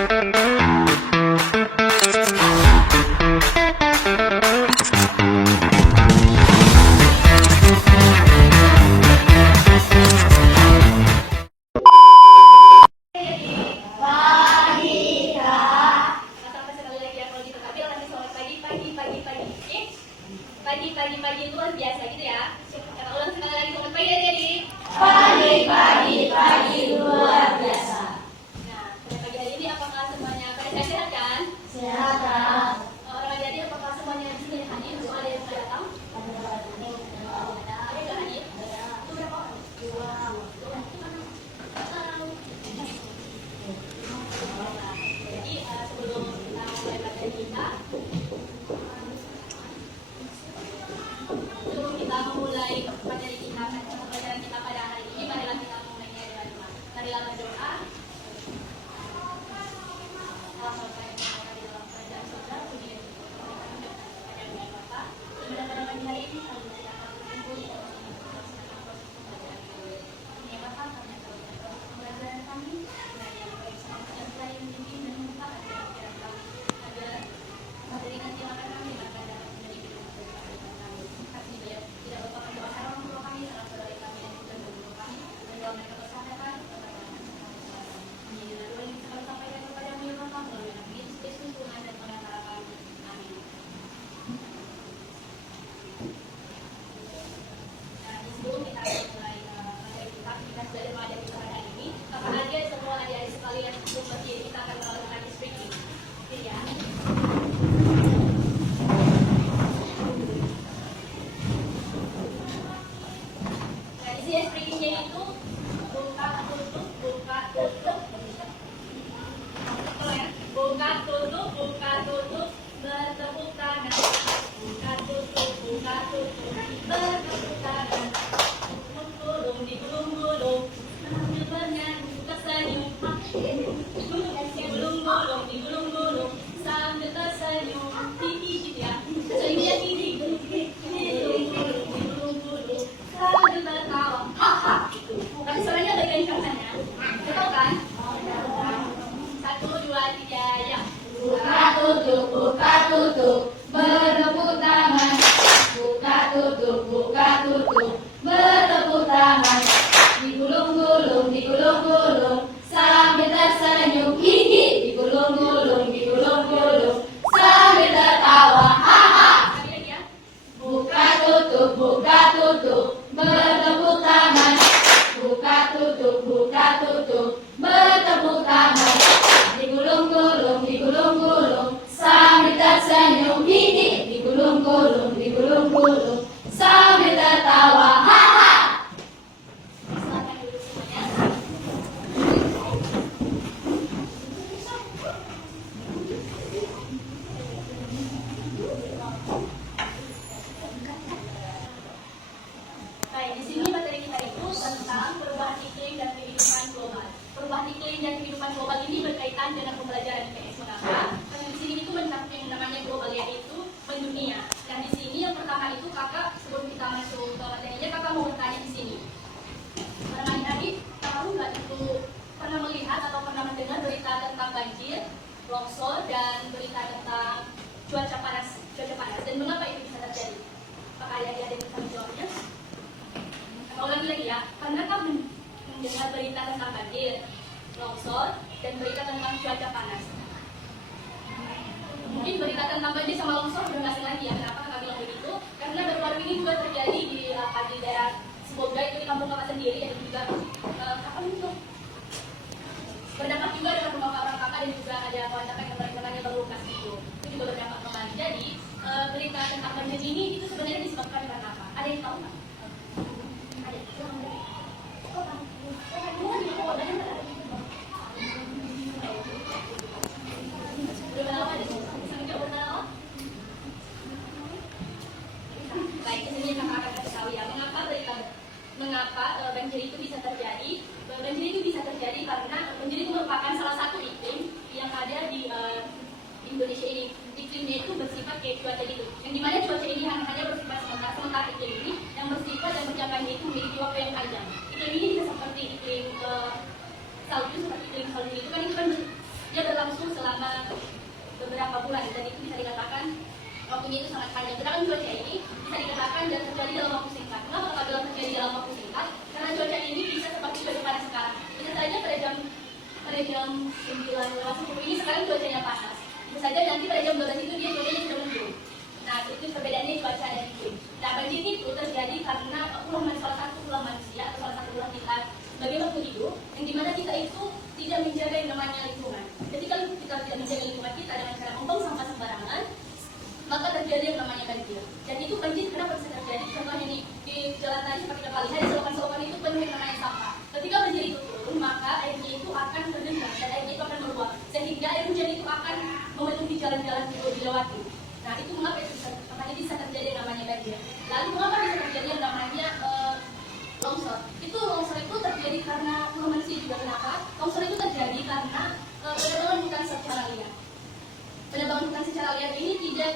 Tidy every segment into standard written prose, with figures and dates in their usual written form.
Pagi-pagi luar biasa gitu ya. Kita ulang sekali lagi, selamat pagi adik-adik. Pagi luar biasa. Nah, pada pagi hari ini apakah semuanya pada sehat kan? Sehat. Orang adik-adik apakah semuanya di sini hadir? Atau ada yang sudah datang? Ada yang hadir? Itu berapa orang? Dua. Jadi sebelum kita mulai materi kita, sebelum kita memulai materi kita, pelajaran kita pada hari ini, marilah kita memulainya dengan doa. Marilah berdoa. Bertepuk tangan, buka tutup, bertepuk tangan, gulung digulung-gulung, sambil bernyanyi tersenyum, gulung-gulung digulung-gulung, sambil tersenyum, hihi ya, senyumnya hihi, digulung-gulung, sambil tertawa, haha, tapi suaranya bagian katanya, betul kan? 1, 2, 3, ya. Buka tutup, bertepuk tangan. Buka tutup, bertepuk tangan. Digulung-gulung, sambil tersenyum, hihi. Digulung-gulung, sambil tertawa, haha. Buka tutup, bertepuk tangan. Buka tutup, bertepuk tangan. Digulung-gulung, sambil tersenyum, hihi. Digulung-gulung, sambil tertawa, haha. Silakan duduk semuanya. Baik, di sini materi kita itu tentang perubahan iklim dan kehidupan global. Perubahan iklim dan kehidupan global ini berkaitan dengan pembelajaran IPS. Mengapa? Karena di sini itu mencakup yang namanya global, yaitu mendunia. Dan di sini yang pertama itu kakak, sebelum kita masuk ke materinya, kakak mau bertanya di sini. Para adik-adik, tahu nggak itu pernah melihat atau pernah mendengar berita tentang banjir, longsor, dan berita tentang cuaca panas, dan mengapa itu bisa terjadi? Apakah adik-adik bisa menjawabnya? Ulangi lagi ya, pernahkah mendengar berita tentang banjir, longsor, dan berita tentang cuaca panas? Mungkin berita tentang banjir sama longsor belum asing lagi ya. Kenapa kakak bilang begitu? Karena baru-baru ini juga terjadi di daerah Semoga itu di kampung kakak sendiri, dan juga kakak untuk berdampak juga dengan rumah orang kakak, dan juga ada kawan kakak yang mereka berlukas itu juga berdampak kembali. Jadi berita tentang banjir ini itu sebenarnya disebabkan karena apa? Ada yang tahu nggak? Baik, ini kakak akan kasih tahu ya mengapa banjir itu bisa terjadi. Banjir itu bisa terjadi karena banjir itu merupakan salah satu iklim yang ada di Indonesia ini. Iklimnya itu bersifat kayak cuaca gitu, yang dimana cuaca ini hanya bersifat sementara iklim ini yang bersifat dan pencapaiannya itu memiliki waktu yang panjang. Iklim ini bisa seperti iklim salju, seperti iklim salju itu kan dia berlangsung beberapa bulan, dan itu bisa dikatakan waktunya itu sangat panjang. Sedangkan cuaca ini bisa dikatakan dan terjadi dalam waktu singkat. Kenapa kalau bilang terjadi dalam waktu singkat? Karena cuaca ini bisa seperti cuaca panas sekarang. Bisa saja pada jam 9:10 ini sekarang cuacanya panas. Bisa saja nanti pada jam 12 itu dia cuacanya sudah mendung. Nah, itu perbedaannya cuaca dan iklim. Nah, banjir itu terjadi karena salah satu ulah manusia atau salah satu ulah kita sebagai makhluk hidup, yang dimana kita itu tidak menjaga yang namanya lingkungan. Ketika kita tidak menjaga lingkungan kita dengan cara membuang sampah sembarangan, maka terjadi yang namanya banjir. Dan itu banjir kenapa bisa terjadi? Contohnya di jalan tadi seperti kita lihat, selokan-selokan itu penuh yang namanya sampah. Ketika banjir itu turun, maka airnya itu akan tergenang dan airnya itu akan meluap, sehingga air hujan itu akan memenuhi jalan-jalan yang dilewati. Nah, itu mengapa bisa terjadi yang namanya banjir. Lalu mengapa bisa terjadi yang namanya longsor? Longsor itu terjadi karena manusia juga. Kenapa? Longsor itu terjadi karena penebangan hutan secara liar. Penebangan hutan secara liar ini tidak,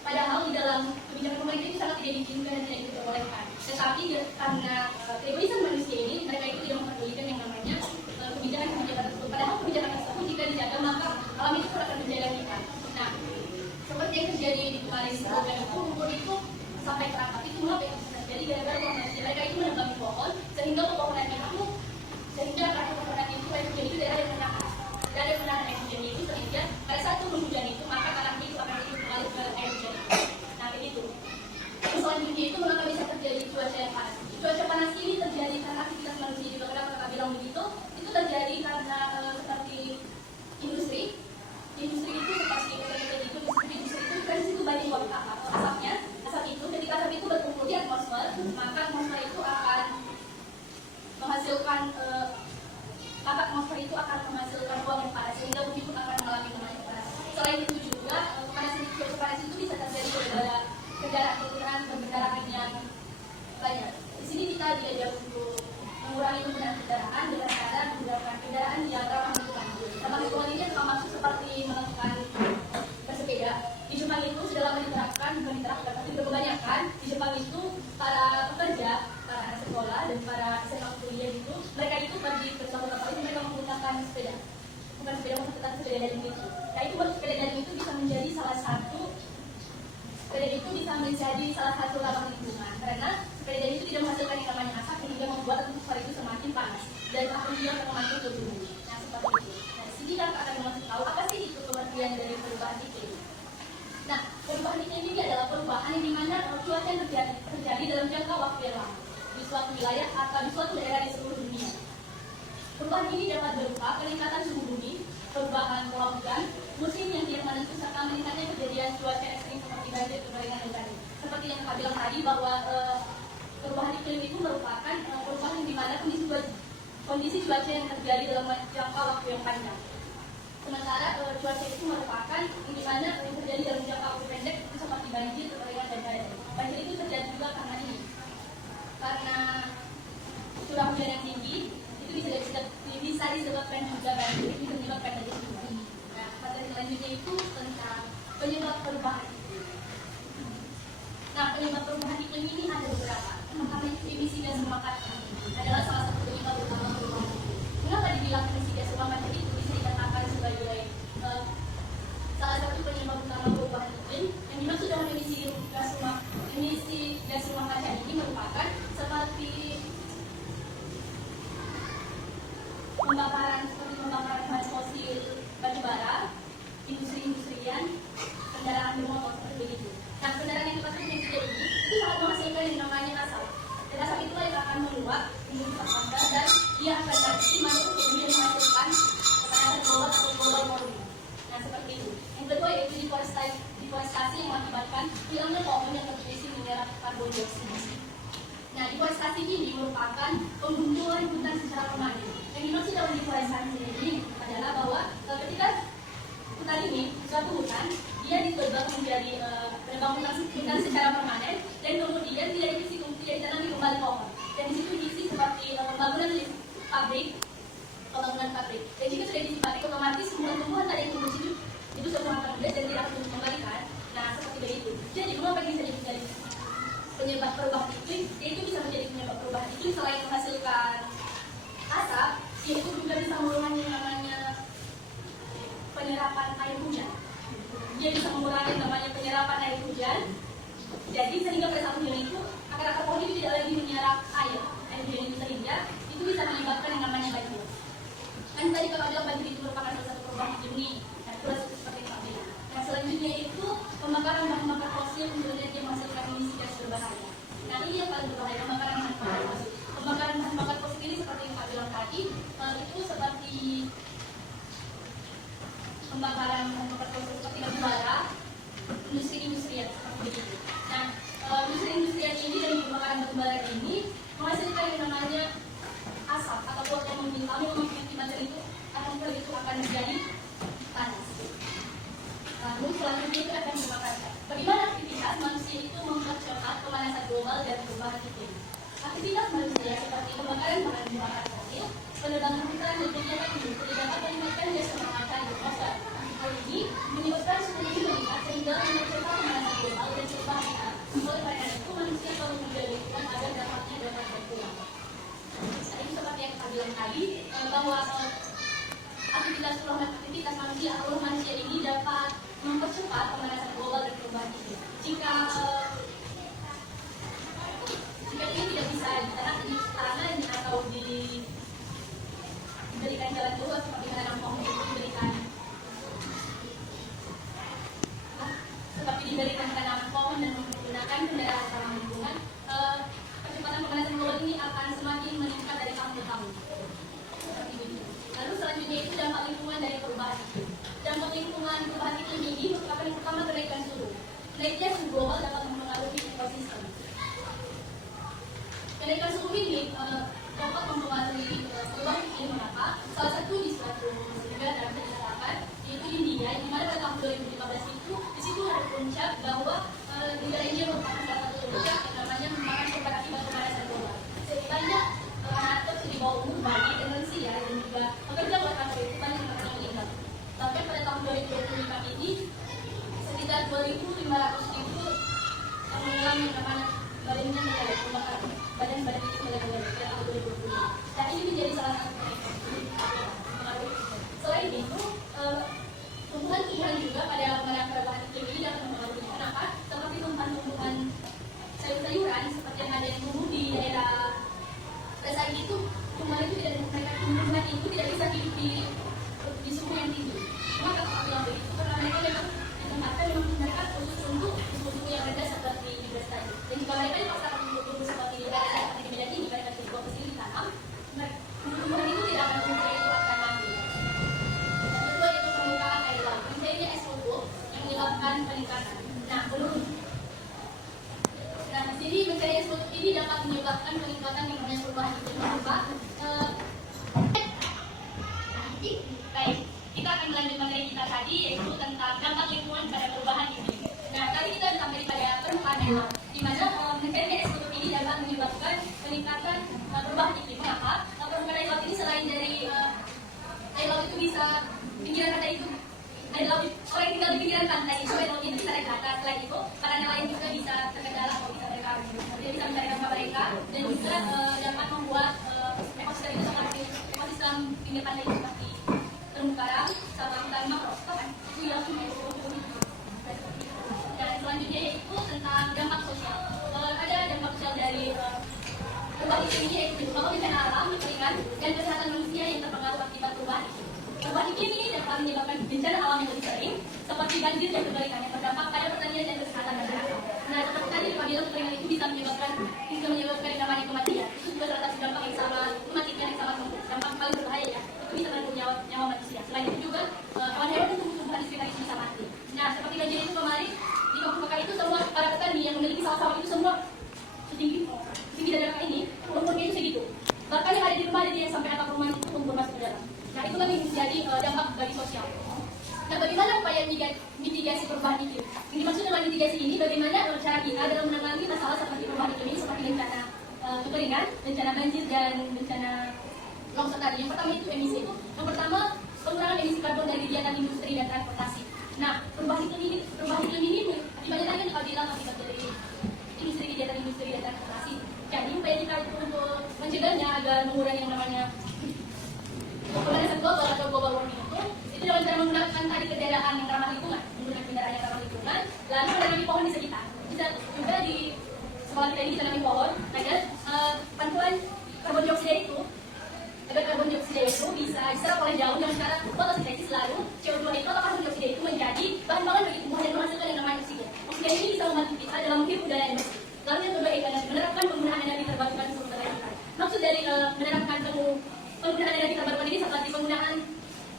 padahal di dalam kebijakan pemerintah itu sangat tidak diizinkan dan tidak diperbolehkan. Tetapi karena egoisan manusia ini, mereka itu tidak memperdulikan yang namanya kebijakan tersebut. Padahal kebijakan tersebut jika dijaga, maka alam itu akan menjaga kita. Nah, seperti yang terjadi di kemarin di program itu, lumpur itu sampai terapat. Itu mengapa itu bisa terjadi? Gara-gara manusia mereka itu menebang pohon, sehingga pepohonan itu, sehingga karena pepohonan itu air hujan itu daerah yang menahan air hujan itu, sehingga pada saat turun hujan itu, maka tanahnya itu akan ikut mengalir ke air hujan itu. Nah, begitu. Selanjutnya itu mengapa bisa terjadi cuaca yang panas? Cuaca panas ini terjadi karena aktivitas manusia juga. Kenapa kita bilang begitu? Itu terjadi karena seperti industri itu seperti industri itu kan situ banyak asapnya. Ketika asap itu berkumpul di atmosfer, maka atmosfer itu akan menghasilkan ruang yang panas, sehingga bumi pun akan mengalami pemanasan panas. Selain itu juga cuaca panas itu bisa terjadi pada kendaraan yang banyak. Di sini kita diajak untuk mengurangi penggunaan kendaraan dengan cara menggunakan kendaraan yang ramah lingkungan. Ramah lingkungan ini adalah maksud seperti melakukan bersepeda. Di Jepang itu sudah lama bukan diterapkan, tapi kebanyakan di Jepang itu para pekerja, para anak sekolah dan para SMA kuliah itu, mereka itu pergi ke suatu tempat itu mereka menggunakan sepeda. Bukan sepeda, maksudnya sepeda daring itu. Nah, itu sepeda daring itu bisa menjadi salah satu ramah lingkungan, karena sepeda daring itu tidak menghasilkan yang namanya asap, sehingga membuat atmosfer itu semakin panas dan akan dia semakin ke bumi. Nah, seperti itu. Nah, di sini kita akan mengasih tahu apa sih itu pengertian dari perubahan iklim. Nah, perubahan iklim ini adalah perubahan yang dimana cuaca yang terjadi dalam jangka waktu yang lama di suatu wilayah atau di suatu daerah di seluruh dunia. Perubahan ini dapat berupa peningkatan suhu bumi, perubahan pola hujan, musim yang tidak menentu, serta meningkatnya kejadian cuaca ekstrim seperti banjir, kekeringan, dan badai. Seperti yang Kak bilang tadi bahwa perubahan iklim itu merupakan perubahan yang dimana kondisi cuaca yang terjadi dalam jangka waktu yang panjang. Sementara cuaca itu merupakan di mana yang terjadi dalam jangka waktu pendek itu seperti banjir, kekeringan, dan badai. Banjir itu terjadi juga karena curah hujan yang tinggi itu bisa disebabkan juga banjir, itu menyebabkan banjir juga. Nah, materi selanjutnya itu tentang penyebab perubahan iklim. Nah, penyebab perubahan iklim ini ada beberapa. Pertama itu emisi gas rumah kaca adalah salah satu penyebab utama perubahan iklim. Mengapa dibilang emisi gas rumah kaca itu bisa dikatakan sebagai salah satu penyebab utama perubahan iklim? Yang dimaksud dengan emisi gas rumah kaca ini merupakan seperti pembakaran bahan fosil, batu bara, industri-industrian, kendaraan bermotor seperti begitu. Nah, kendaraan yang dipakai ini itu sangat menghasilkan yang namanya asap. Dan asap itulah yang akan meluap menjadi asap dan dia akan nanti masuk ke bumi dan menghasilkan kepanasan global atau global warming. Nah, seperti itu. Yang kedua yaitu deforestasi yang mengakibatkan hilangnya pohon yang terisi menyerap karbon dioksida. Nah, deforestasi ini merupakan pembunuhan hutan secara permanen. Yang dimaksud dalam deforestasi ini adalah bahwa ketika hutan ini, suatu hutan, dia ditebang menjadi penebang hutan secara permanen dan kemudian tidak ditanami kembali pohon. Dan di situ diisi seperti pembangunan pabrik. Dan jika sudah diisi pabrik, otomatis tumbuhan tadi yang tumbuh situ itu semua akan mudah dan tidak akan dikembalikan. Nah, seperti itu. Jadi mengapa bisa jadi penyebab perubahan iklim? Yaitu bisa menjadi penyebab perubahan iklim selain menghasilkan asap, yaitu juga bisa mengurangi dia bisa mengurangi namanya penyerapan air hujan. Jadi sehingga pada saat hujan itu akar-akar pohon itu tidak lagi menyerap air hujan itu, sehingga itu bisa menyebabkan yang namanya banjir. Kan tadi kalau ada banjir itu merupakan salah satu perubahan iklim nih, nah itu seperti yang bilang. Nah selanjutnya itu pembakaran bahan bakar fosil kemudian yang menghasilkan emisi gas berbahaya. Nah ini yang paling berbahaya, pembakaran bahan bakar fosil. Pembakaran bahan bakar fosil ini seperti yang Pak bilang tadi, itu seperti pembakaran bahan bakar fosil seperti batu bara, industri-industri yang seperti begitu. Nah, industri-industri ini dan pembakaran batu bara ini menghasilkan yang namanya asap atau uap yang menghitam yang mengakibatkan itu akan menjadi panas. Lalu selanjutnya itu akan dibakar. Bagaimana aktivitas manusia itu mempercepat pemanasan global dan perubahan iklim? Aktivitas manusia seperti pembakaran bahan bakar fosil, penebangan hutan dan kegiatan industri dapat meningkatkan gas rumah kaca di atmosfer. Hal ini menyebabkan suhu bumi meningkat sehingga mempercepat pemanasan global dan perubahan iklim. Oleh karena itu manusia perlu menjaga lingkungan agar dampaknya dapat berkurang. Nah, ini seperti yang saya bilang tadi bahwa aktivitas manusia ini dapat mempercepat pemanasan global dan perubahan iklim. Jika ini tidak bisa ditangani atau diberikan jalan keluar seperti menanam pohon diberikan tanaman pohon dan menggunakan kendaraan ramah lingkungan, percepatan pemanasan global ini akan semakin meningkat dari tahun ke tahun. Lalu selanjutnya itu dampak lingkungan dari perubahan iklim. Dampak lingkungan perubahan iklim ini merupakan yang pertama kenaikan suhu. Naiknya suhu global dapat mempengaruhi ekosistem. Kenaikan suhu ini dapat mempengaruhi perubahan iklim. Mengapa? Salah satu di suatu negara dalam dikatakan yaitu India, di mana pada tahun 2015 itu di situ ada puncak bahwa negara India merupakan salah satu puncak yang namanya merupakan korban akibat pemanasan global. Banyak anak di bawah umur, bayi dan lansia dan juga pekerja buat kantor itu banyak yang meninggal. Bahkan pada tahun 2025 ini sekitar 2.500 ribu mengalami namanya badannya menjadi pembakaran badan itu menjadi pada tahun 2025. Nah ini menjadi salah satu pengaruh. Selain itu tumbuhan-tumbuhan juga pada perubahan iklim ini dapat mempengaruhi. Kenapa? Seperti tumbuhan-tumbuhan sayur-sayuran seperti yang ada yang tumbuh di daerah saat itu tumbuhan itu tidak bisa hidup di suhu yang tinggi. Maka kalau bilang begitu karena mereka memang ditempatkan mereka khusus untuk suhu yang rendah seperti di tadi. Dan jika mereka dipaksakan untuk tumbuh seperti di daerah seperti di Medan ini, mereka dibawa ke sini ditanam, tumbuhan itu tidak akan tumbuh, itu akan mati. Dan kedua itu permukaan air laut, mencairnya es yang menyebabkan peningkatan. Nah, belum. Nah, di sini mencairnya es ini dapat menyebabkan peningkatan yang namanya perubahan iklim. Baik, kita akan melanjutkan materi kita tadi yaitu tentang dampak lingkungan pada perubahan iklim. Nah, kali kita sampai pada permukaan air laut, di mana mencairnya es ini dapat menyebabkan peningkatan perubahan iklim. Kenapa? Permukaan air laut ini selain dari air laut itu bisa pinggiran pantai itu air laut orang yang tinggal di pinggiran pantai itu air laut itu bisa naik ke atas. Selain itu, para nelayan juga bisa terkendala atau bisa dia bisa mencari nafkah mereka dan juga dapat membuat ekosistem itu seperti ekosistem pinggir pantai itu seperti terumbu karang sama hutan mangrove kan itu yang dan selanjutnya yaitu tentang dampak sosial. Ada dampak sosial dari perubahan iklim ini yaitu beberapa bencana alam, kekeringan dan kesehatan manusia yang terpengaruh akibat perubahan iklim. Perubahan iklim ini dapat menyebabkan bencana alam yang lebih sering seperti banjir dan kekeringan yang berdampak pada pertanian dan kesehatan masyarakat. Nah, seperti tadi apabila kekeringan itu bisa menyebabkan yang namanya kematian. Itu juga salah satu dampak yang sama, kematian yang sama dampak paling berbahaya ya. Itu bisa menanggung nyawa manusia. Selain itu juga hewan-hewan dan tumbuh-tumbuhan di sekitar itu bisa mati. Nah, seperti banjir itu kemarin di Kampung Mekar itu semua para petani yang memiliki sawah-sawah itu semua setinggi dadakan ini umurnya itu segitu. Bahkan yang ada di rumah dia sampai atap rumah itu tumbuh masuk ke dalam. Nah, itu lagi menjadi dampak bagi sosial. Nah, bagaimana upaya mitigasi perubahan iklim? Yang dimaksud dengan mitigasi ini, bagaimana cara kita dalam menangani masalah seperti perubahan iklim ini, seperti bencana kekeringan, bencana banjir, dan bencana longsor tadi. Yang pertama itu emisi itu. Yang pertama, pengurangan emisi karbon dari kegiatan industri dan transportasi. Nah, perubahan iklim ini akibatnya tadi yang bilang akibat dari kegiatan industri dan transportasi. Jadi upaya kita untuk mencegahnya agar mengurangi yang namanya pemanasan global atau global warming itu dengan cara menggunakan tadi kendaraan yang ramah lingkungan, menggunakan kendaraan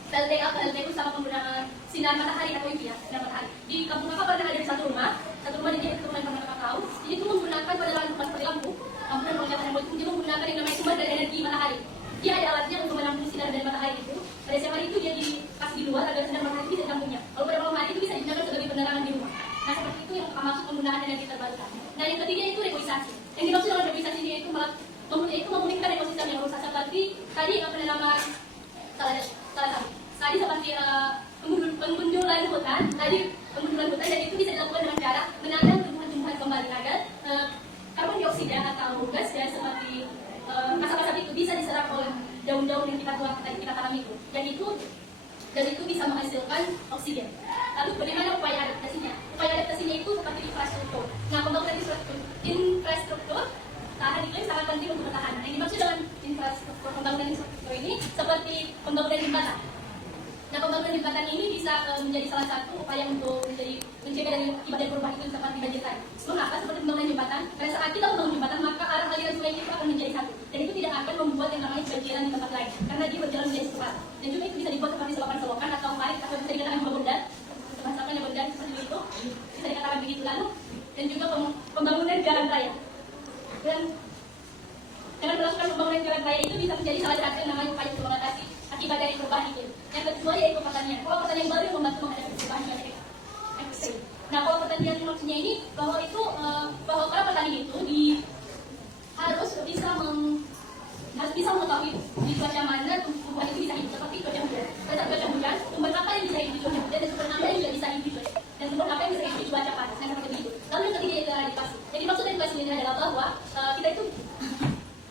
PLTA itu sama penggunaan sinar matahari atau UV ya, sinar matahari. Di kampung kakak pernah ada di satu rumah dia itu rumah yang pernah kakak tahu. Jadi itu menggunakan pada lampu seperti lampu dan penglihatan yang itu dia menggunakan yang namanya sumber dari energi matahari. Dia ada alatnya untuk menampung sinar dari matahari itu. Pada siang hari itu dia dikasih di luar agar sinar matahari itu bisa ditampungnya. Kalau pada malam hari itu bisa digunakan sebagai penerangan di rumah. Nah seperti itu yang maksud penggunaan energi terbarukan. Nah yang ketiga itu reboisasi. Yang dimaksud dengan reboisasi dia itu memulihkan ekosistem yang rusak seperti tadi penanaman tadi seperti penggundulan hutan dan itu bisa dilakukan dengan cara menanam tumbuhan-tumbuhan kembali agar karbon dioksida atau gas ya seperti asap-asap itu bisa diserap oleh daun-daun yang kita buang tadi kita tanam itu dan itu bisa menghasilkan oksigen. Lalu bagaimana upaya adaptasinya? Upaya adaptasinya itu seperti infrastruktur. Nah pembangunan infrastruktur tahan iklim sangat penting untuk ketahanan. Yang dimaksud dengan pembangunan infrastruktur ini seperti pembangunan jembatan. Nah pembangunan jembatan ini bisa menjadi salah satu upaya untuk mencegah dari akibat dari perubahan iklim seperti banjir tadi. Mengapa seperti pembangunan jembatan? Pada saat kita membangun jembatan maka arah aliran sungai itu akan menjadi satu dan itu tidak akan membuat yang namanya kebanjiran di tempat lain karena dia berjalan menjadi satu. Dan juga itu bisa dibuat seperti selokan-selokan atau parit atau bisa dikatakan bebendan, bahasa yang bebendan seperti itu bisa dikatakan begitu lalu dan juga pembangunan jalan raya. Dan dengan melakukan pembangunan jalan raya itu bisa menjadi salah satu yang namanya upaya untuk mengatasi akibat dari perubahan iklim. Yang kedua yaitu pertanian. Kalau pertanian baru yang membantu menghadapi perubahan iklim. Nah kalau pertanian maksudnya ini bahwa para petani itu harus bisa mengetahui di cuaca mana tumbuhan itu bisa hidup seperti cuaca hujan. Pada cuaca hujan, tumbuhan apa yang bisa hidup di cuaca hujan dan tumbuhan apa yang juga bisa hidup di cuaca dan tumbuhan apa yang bisa hidup di cuaca panas. Nah seperti itu. Lalu yang ketiga yaitu edukasi. Jadi maksud edukasi ini adalah bahwa kita itu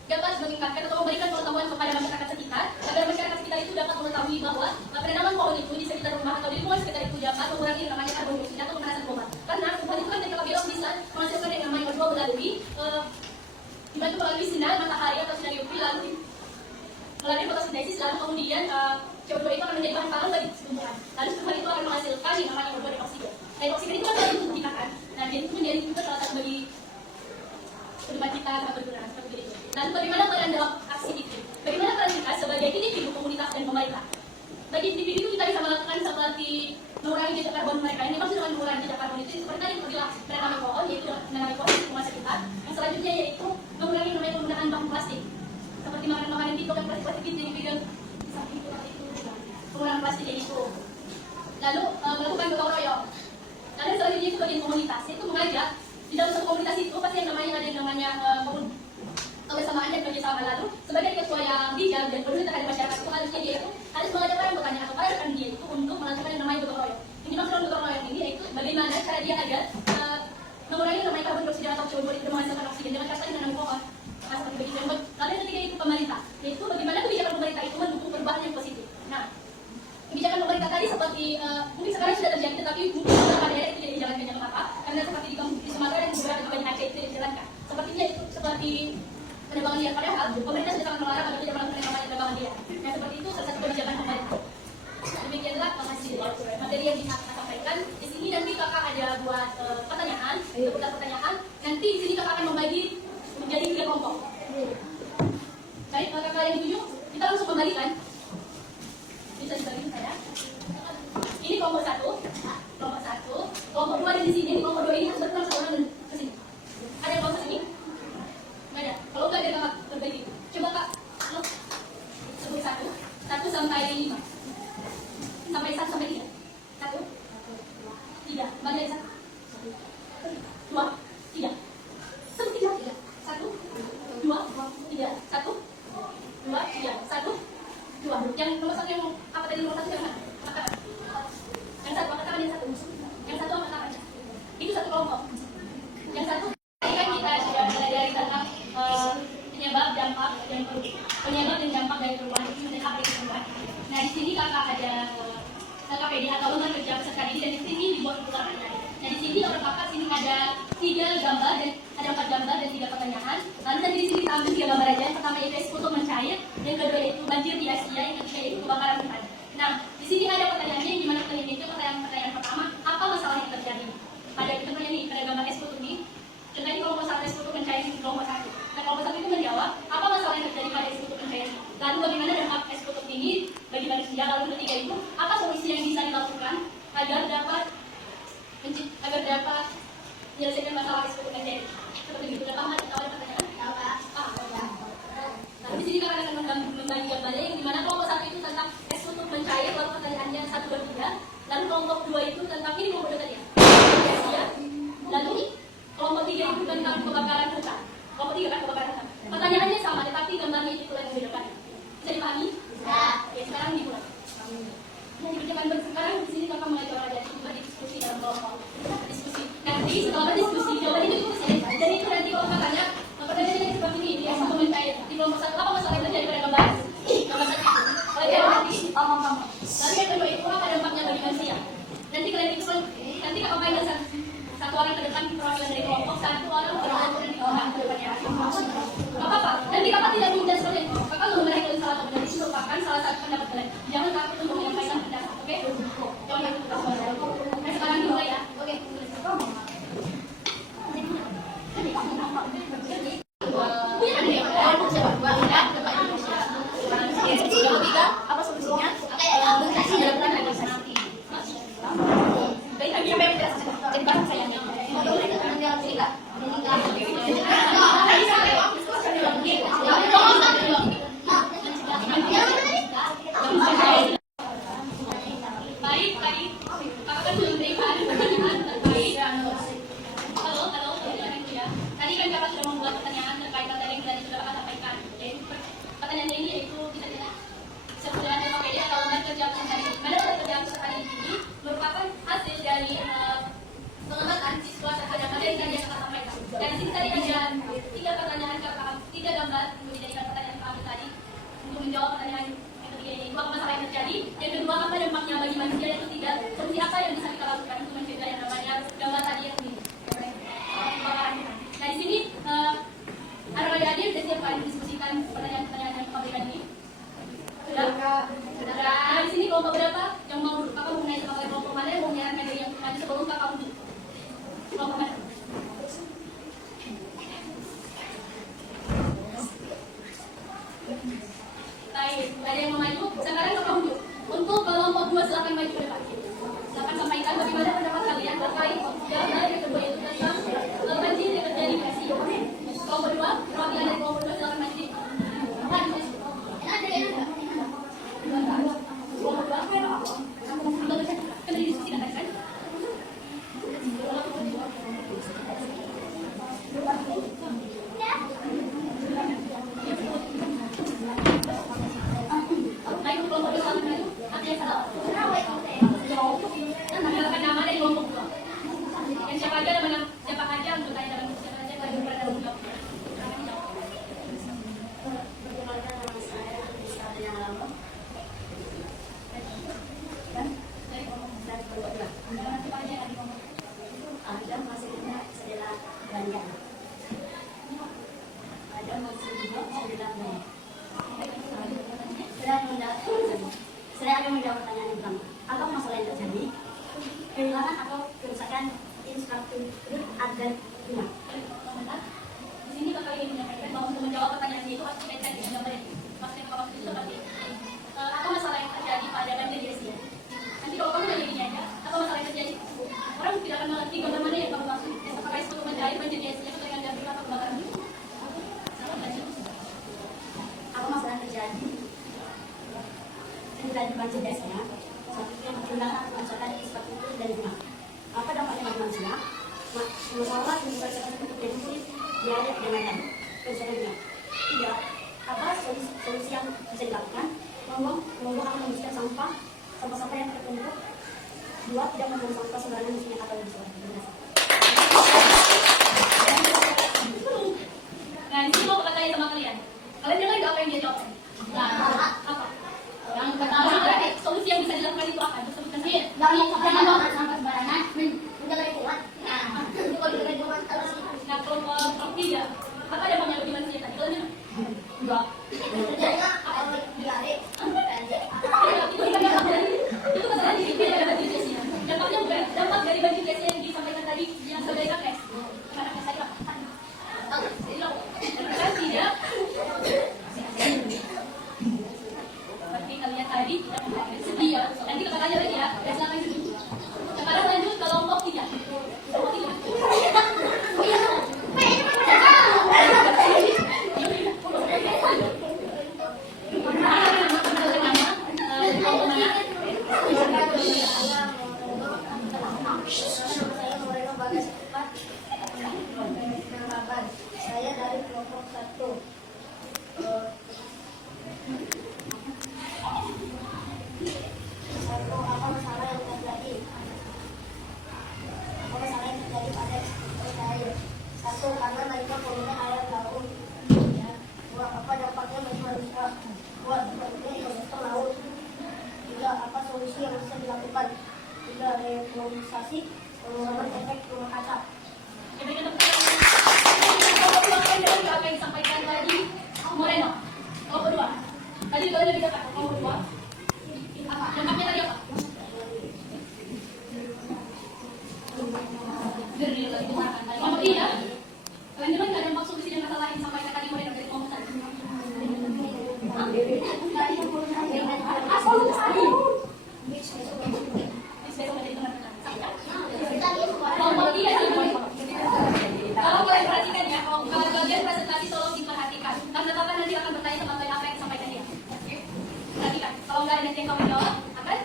dapat meningkatkan atau memberikan pengetahuan kepada masyarakat sekitar agar masyarakat sekitar itu dapat mengetahui bahwa penanaman pohon itu di sekitar rumah atau di lingkungan sekitar itu dapat mengurangi yang namanya karbon dioksida atau pemanasan global. Karena tumbuhan itu kan ketika biolog bisa menghasilkan yang namanya O2 dibantu melalui sinar matahari atau sinar UV lalu melalui fotosintesis lalu kemudian CO2 itu akan menjadi bahan pangan bagi tumbuhan. Lalu tumbuhan itu akan menghasilkan yang namanya O2 dan oksigen. Dan oksigen itu kan untuk kita kan. Nah jadi itu menjadi juga salah satu bagi kehidupan kita sangat berguna seperti itu. Lalu bagaimana peran dalam aksi iklim? Bagaimana peran kita sebagai individu, komunitas dan pemerintah? Bagi individu itu kita bisa melakukan seperti mengurangi jejak karbon mereka. Ini maksud dengan mengurangi jejak karbon itu seperti tadi bilang menanam pohon yaitu menanam pohon di rumah sekitar. Yang selanjutnya yaitu mengurangi namanya penggunaan bahan plastik seperti makanan itu kan plastik itu jadi bidang penggunaan plastik itu. Lalu melakukan gotong royong. Lalu selanjutnya itu bagian komunitas itu mengajak di dalam satu komunitas itu pasti yang namanya ada yang namanya kebersamaan dan kerjasama. Lalu sebagai ketua yang bijak dan peduli terhadap masyarakat itu harusnya dia itu harus mengajak para anggotanya atau para rekan dia itu untuk melakukan yang namanya gotong royong. Yang dimaksud gotong royong ini yaitu bagaimana cara dia agar mengurangi namanya karbon dioksida atau CO2 itu menghasilkan oksigen dengan cara menanam pohon. Seperti begitu. Lalu yang ketiga itu pemerintah, yaitu bagaimana kebijakan pemerintah itu mendukung perubahan yang positif. Nah, kebijakan pemerintah tadi seperti mungkin sekarang sudah terjadi tetapi mungkin beberapa daerah itu tidak dijalankan. Kenapa? Karena seperti di Sumatera dan beberapa juga di Aceh itu tidak dijalankan. Sepertinya itu seperti penerbangan liar, padahal pemerintah sudah sangat melarang agar tidak melakukan yang namanya penerbangan liar. Nah seperti itu salah satu kebijakan pemerintah. Demikianlah hasil materi yang bisa saya sampaikan. Di sini nanti kakak ada buat pertanyaan, seputar pertanyaan. Nanti di sini kakak akan membagi menjadi 3 kelompok. Baik, kakak yang dituju, kita langsung membagikan. Bisa dibagi saya. Ini kelompok 1, kelompok 2 ada di sini. Kelompok 2 ini harus bergerak seorang dan ke sini. Ada yang kelompok sini? Nggak ada. Kalau nggak ada kakak berbagi. Coba kak, sebut 1 sampai 5. Sampai 1 sampai 3. 1, 3. Bagi 1. 2, 3. Sebut 3. 1, 2, 3. 1, 2, 3. 1, 2. Yang nomor 1 yang apa tadi nomor 1 yang mana? Yang 1 angkat tangan, yang 1. Yang 1 angkat tangan. Itu 1 kelompok. Yang 1 kan kita sudah pelajari tentang penyebab dan dampak dari perubahan itu dan apa itu perubahan. Nah di sini kakak ada KPD atau lembaga kerja peserta didik dan di sini dibuat ulangannya. Nah di sini orang kakak sini ada 3 gambar dan ada 4 gambar dan 3 pertanyaan. Lalu tadi di sini kita ambil 3 gambar aja. Yang pertama yaitu es kutu mencair, yang kedua yaitu banjir di Asia, yang ketiga yaitu kebakaran hutan. Nah di sini ada pertanyaannya, di mana pertanyaan itu pertanyaan pertama, apa masalah yang terjadi? Pada contohnya nih, pada gambar es kutu ini. Dan tadi kelompok 1 es kutu mencair di kelompok 1. Nah kelompok 1 itu menjawab apa masalah yang terjadi pada es kutu mencair. Lalu bagaimana dampak es kutu ini bagi manusia lalu ketiga itu apa solusi yang bisa dilakukan agar dapat menyelesaikan masalah SPP Kajari. Seperti itu. Udah paham atau ada pertanyaan? Nah, di sini kakak akan membagi gambarnya yang dimana kelompok 1 itu tentang es untuk mencair, lalu pertanyaannya 1, 2, 3. Lalu kelompok 2 itu tentang ini kelompok 2 tadi ya. Lalu kelompok 3 itu tentang kebakaran hutan. Kelompok 3 kan kebakaran hutan. Pertanyaannya sama, tetapi gambarnya itu yang membedakan. Bisa dipahami? Ya. Oke, sekarang dimulai. Yang dikerjakan sekarang di sini kakak mengajak orang jadi berdiskusi dalam kelompok. Diskusi. Nanti setelah berdiskusi, jawaban itu diskusi. Jadi itu nanti kalau katanya pertanyaannya seperti ini, dia satu mencair. Di kelompok 1 apa masalah yang terjadi pada gambar? Gambar 1 itu. Kalau dia nanti paham. Lalu yang kedua itu apa dampaknya bagi manusia? Nanti kalian itu nanti kakak main satu orang ke depan perwakilan dari kelompok, 1 orang perwakilan dari kelompok ke depannya. Apa? Nanti kakak tidak mudah seperti itu. Kakak mengenai kalau salah atau benar itu merupakan salah satu pendapat kalian. Jangan takut untuk menyampaikan pendapat, oke? Jangan takut. Nah, sekarang dimulai ya. Oke. Yang ketiga, apa solusinya? Baik, lagi sampai tidak jadi barang sayangnya. Baik, tadi kakak kan belum berikan pertanyaan terkait. Halo, ya. Tadi kan kakak sudah membuat pertanyaan terkait materi yang tadi sudah kakak sampaikan. Yaitu pertanyaannya ini yaitu bisa tidak sebenarnya SOPD atau lembar kerja peserta didik. Mana lembar kerja peserta didik ini merupakan hasil dari pengamatan siswa terhadap materi yang kakak sampaikan. Dan di sini tadi ada 3 pertanyaan kakak, 3 gambar yang dijadikan pertanyaan kami tadi untuk menjawab pertanyaan yang ketiga ini. Apa masalah yang terjadi? Yang kedua, apa dampaknya bagi manusia? Yang ketiga, solusi apa yang bisa kita lakukan untuk mencegah yang namanya gambar tadi yang ini? Kebakaran hutan. Nah di sini adik-adik sudah siap kalian diskusikan pertanyaan-pertanyaan yang kakak berikan ini? Sudah? Nah di sini kelompok berapa yang mau duduk? Kakak mau menanya sama kelompok mana yang mau menyarankan dari yang tadi sebelum kakak duduk? Kelompok mana? Baik, ada yang mau maju? Sekarang kakak duduk. Untuk kelompok 2 silakan maju ke depan. Silakan sampaikan bagaimana pendapat kalian terkait gambar yang kedua itu tentang banjir yang terjadi di Asia. Kelompok 2, perwakilan dari kelompok 2 silakan maju. Kelompok 2, kan didiskusikan tadi kan? Baik, kelompok 2 silakan maju. Ada yang salah? Mengenalkan nama dari kelompok 2. Dan siapa aja untuk tanya dalam siapa aja yang lagi berada dalam jawab. Perkenalkan nama saya Rizky yang lama. Dari kelompok 2. Siapa aja yang di kelompok 2? Ada maksudnya setelah banyak. Ada maksudnya setelah banyak. Saya akan menjawab pertanyaan yang pertama. Apa masalah yang terjadi? Kehilangan atau kerusakan infrastruktur dan rumah. Di sini bakal ingin menyampaikan bahwa untuk menjawab pertanyaan ini itu pasti kaitan dengan gambar ini. Maksudnya kalau itu seperti apa masalah yang terjadi pada banjir di Asia? Nanti kalau kamu nanya gini aja, apa masalah yang terjadi? Orang tidak akan mengerti gambar mana yang kamu maksud. Apakah itu menjadi banjir di Asia atau dengan gambar atau kebakaran? Apa masalah yang terjadi? Terjadi banjir di Asia. Satu yang kehilangan atau kerusakan infrastruktur dan rumah. Apa dampaknya bagi manusia? Masalah infrastruktur dan sulit biaya dan lain-lain. Kerusakan. 3. Apa solusi yang bisa dilakukan? Membuang akan membersihkan sampah yang tertumpuk. 2. Tidak membuang sampah sembarangan di sini atau di sekolah. Nah, di sini mau bertanya sama kalian. Kalian dengar nggak apa yang dia jawab? Apa? Yang pertama, solusi yang bisa dilakukan itu apa? Sebutkan saja. Jangan bawa sampah sembarangan, menjaga lingkungan. Nah, kelompok 3, apa dampaknya bagi manusia tadi? Kalian dengar? Itu masalah di sini ada banjir biasanya. Dampaknya bukan dampak dari banjir biasanya yang disampaikan tadi yang sebagai kakek. Gimana kakek saya? Tidak. Seperti kalian tadi tidak membahas solusi yang bisa dilakukan. Tiga, reformisasi, pengurangan efek rumah kaca. Berikan tepuk tangan dengan apa yang disampaikan tadi Moreno. Nomor kedua. Tadi juga ada dikatakan nomor kedua. Apa? Lengkapnya tadi apa? Nomor tiga. Teman-teman nggak ada maksud solusi dan masalah yang disampaikan tadi Moreno dari nomor satu. Nomor tiga. Kalau kalian perhatikan ya, kalau bagian presentasi tolong diperhatikan. Karena Bapak nanti akan bertanya teman apa yang disampaikan dia. Oke? Perhatikan. Kalau nggak ada nanti yang kamu jawab, akan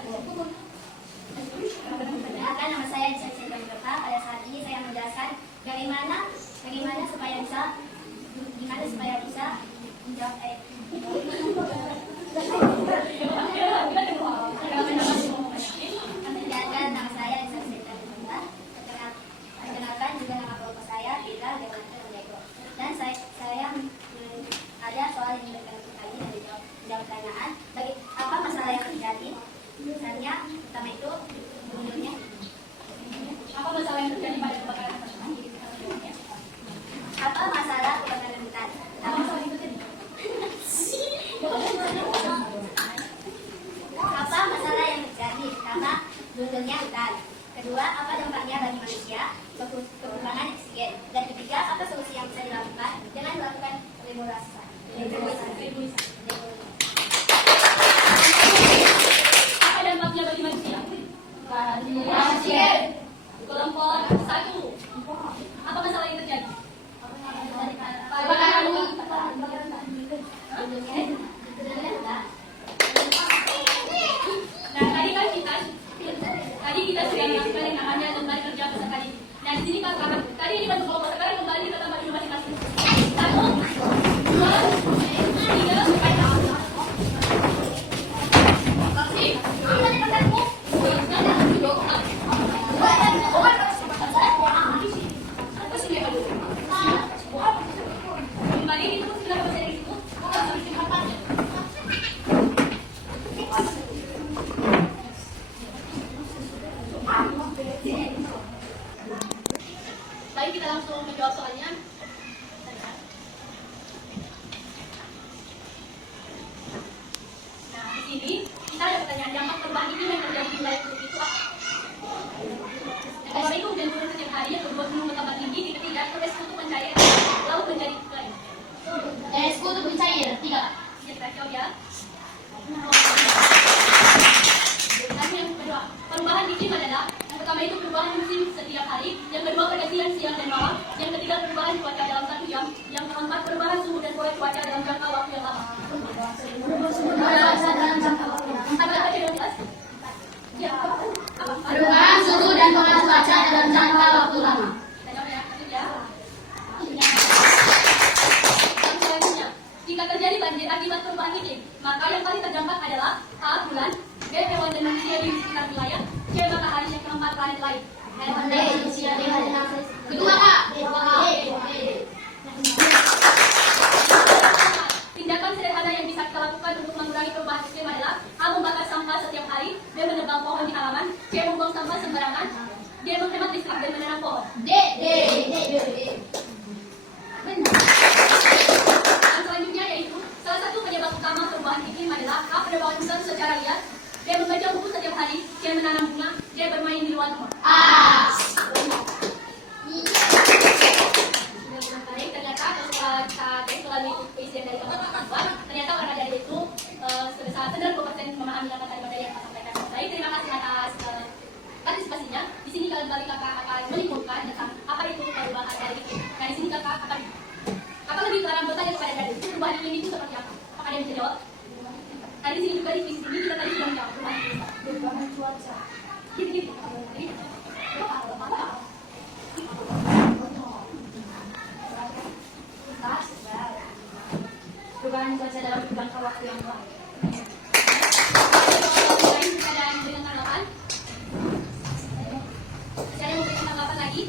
Perkenalkan, nama saya Disa Berta. Pada saat ini saya menjelaskan bagaimana supaya bisa menjawab Perkenalkan, nama saya Disa Berta. Perkenalkan juga nama kelompok saya Bila Dewanto Mendeko. Dan saya ada soal yang berkaitan dengan menjawab pertanyaan. Bagi apa masalah yang terjadi? Misalnya, pertama itu menurutnya apa masalah yang terjadi pada kebakaran hutan? apa masalah kebakaran hutan? Apa masalah itu tadi? Apa masalah yang terjadi? Pertama, gundulnya hutan. Kedua, apa dampaknya bagi manusia? Kekurangan oksigen. Dan ketiga, apa solusi yang bisa dilakukan dengan melakukan reformisasi? Apa dampaknya bagi manusia? Kelompok satu. Apa masalah yang terjadi? Kebakaran hutan. Nah, tadi kita sudah melakukan yang namanya lembar kerja peserta didik. Nah, di sini Pak Kapan, tadi ini bantu kelompok sekarang kembali ke tempat duduk masing-masing. 1, 2, 3, 4. Baik, kita langsung menjawab soalnya. Nah, di sini kita ada pertanyaan dampak perubahan iklim yang terjadi di wilayah Teluk itu apa? Yang kedua itu hujan turun setiap hari, yang kedua gunung bertambah tinggi, di ketiga es kutub mencair, laut menjadi lain. Es kutub mencair. 3. Ya, kita jawab ya. Lalu yang kedua, perubahan iklim adalah yang pertama itu perubahan musim setiap hari, yang kedua pergantian siang dan malam, yang ketiga perubahan cuaca dalam 1 jam, yang keempat perubahan suhu dan pola cuaca dalam jangka waktu yang lama. Apa tadi yang jelas? Ya, apa? Perubahan suhu dan pola cuaca dalam jangka waktu lama. Kita jawab ya, itu ya. Yang selanjutnya, jika terjadi banjir akibat perubahan iklim, maka yang paling terdampak adalah A. Bulan, B. Hewan dan manusia di sekitar wilayah, C. Matahari, yang keempat planet lain. Hewan dan manusia di wilayah. Kedua Kak. Tindakan sederhana yang bisa kita lakukan untuk mengurangi perubahan iklim adalah A. Membakar sampah setiap hari, B. Menebang pohon di halaman, C. Membuang sampah sembarangan, D. Menghemat listrik dan menanam pohon. D. Yang selanjutnya yaitu salah satu penyebab utama perubahan iklim adalah A. Penebangan hutan secara liar, B. Membaca buku setiap hari, C. Menanam bunga, D. Bermain di luar rumah. Baik, ternyata kita tes melalui puisian dari teman-teman buat, ternyata karena dari itu sebesar 90% memahami apa tadi materi yang saya sampaikan. Baik, terima kasih atas partisipasinya. Di sini kembali kakak akan menimbulkan tentang apa itu perubahan dari iklim. Nah, di sini kakak akan lebih terang bertanya kepada dari perubahan iklim itu seperti apa? Apakah ada yang bisa jawab? Tadi sini juga di puisi ini kita tadi sudah menjawab perubahan cuaca. Gini. Perubahan cuaca dalam jangka waktu yang lama. Ada yang berikan tanggapan? Ada yang memberikan tanggapan lagi?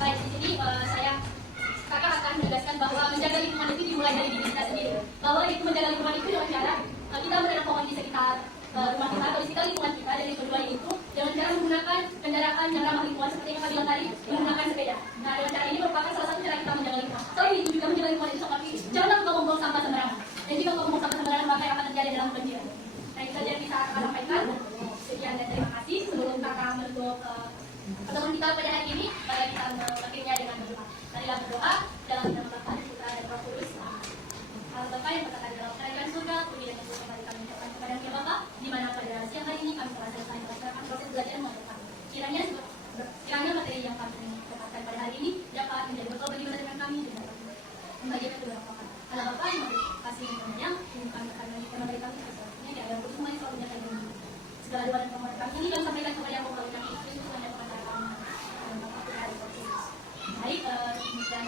Baik, di sini kakak akan menjelaskan bahwa menjaga lingkungan itu dimulai dari diri kita sendiri. Bahwa itu menjaga lingkungan itu dengan cara kita menanam pohon di sekitar rumah kita, membersihkan lingkungan kita. Dan yang kedua yaitu dengan cara menggunakan kendaraan yang ramah lingkungan seperti yang kami bilang tadi, menggunakan sepeda. Nah, dengan cara ini merupakan salah satu cara kita menjaga lingkungan. Selain itu juga menjaga lingkungan itu seperti jangan lupa membuang sampah sembarangan. Dan jika kamu membuang sampah sembarangan maka yang akan terjadi dalam banjir. Nah, itu saja yang bisa akan sampaikan. Sekian dan terima kasih. Sebelum kakak menutup pertemuan kita pada hari ini, mari kita mengakhirinya dengan berdoa. Marilah berdoa dalam nama Bapa, Putra dan Roh Kudus. Bapa yang berkata dalam kerajaan surga, puji dan syukur kembali kami ucapkan kepada Dia Bapa, di mana pada siang hari ini kami telah selesai melaksanakan proses belajar mengajar kami. Kiranya materi yang kami dapatkan pada hari ini dapat menjadi bekal bagi belajar kami dan dapat membagikan kedua Bapa. Allah Bapa yang kasih yang kami akan memberi kami sesuatunya di dalam pertemuan selalu menjaga kami. Segala doa dan permohonan kami ini kami sampaikan kepada yang melalui kami Kristus Tuhan yang kepada kami. Baik, dan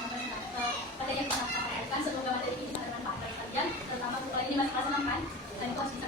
pada yang kita sampaikan, semoga materi ini bisa bermanfaat bagi kalian, terutama untuk kalian yang masih kelas 6 kan, dan kos bisa